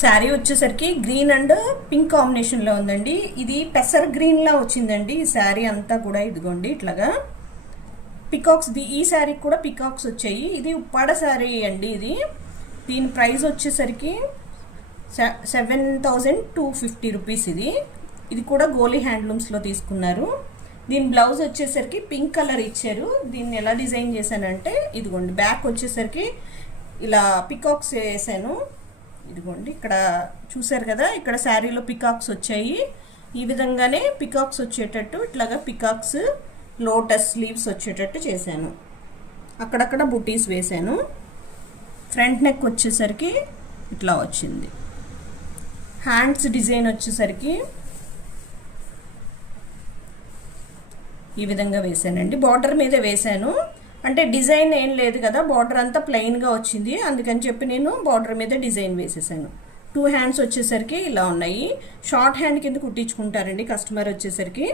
శారీ వచ్చేసరికి green and pink కాంబినేషన్లో ఉందండి. ఇది పెసర్ గ్రీన్లా వచ్చిందండి ఈ శారీ అంతా కూడా. ఇదిగోండి ఇట్లాగా పికాక్స్. ఈ శారీకి కూడా పికాక్స్ వచ్చాయి. ఇది ఉప్పాడ శారీ అండి. దీని ప్రైస్ వచ్చేసరికి 7,250 రూపీస్. ఇది కూడా గోలీ హ్యాండ్లూమ్స్లో తీసుకున్నారు. దీని బ్లౌజ్ వచ్చేసరికి పింక్ కలర్ ఇచ్చారు. దీన్ని ఎలా డిజైన్ చేశానంటే ఇదిగోండి బ్యాక్ వచ్చేసరికి ఇలా పికాక్స్ వేసాను. ఇదిగోండి ఇక్కడ చూసారు కదా, ఇక్కడ శారీలో పికాక్స్ వచ్చాయి. ఈ విధంగానే పికాక్స్ వచ్చేటట్టు ఇట్లాగా పికాక్స్ లోటస్ లీవ్స్ వచ్చేటట్టు చేశాను. అక్కడక్కడ బుటీస్ వేసాను. ఫ్రంట్ నెక్ వచ్చేసరికి ఇట్లా వచ్చింది. హ్యాండ్స్ డిజైన్ వచ్చేసరికి ఈ విధంగా వేసానండి. బార్డర్ మీద వేసాను, అంటే డిజైన్ ఏం లేదు కదా, బార్డర్ అంతా ప్లెయిన్గా వచ్చింది. అందుకని చెప్పి నేను బార్డర్ మీద డిజైన్ వేసేసాను. 2 హ్యాండ్స్ వచ్చేసరికి ఇలా ఉన్నాయి. షార్ట్ హ్యాండ్ కింద కుట్టించుకుంటారండి కస్టమర్ వచ్చేసరికి.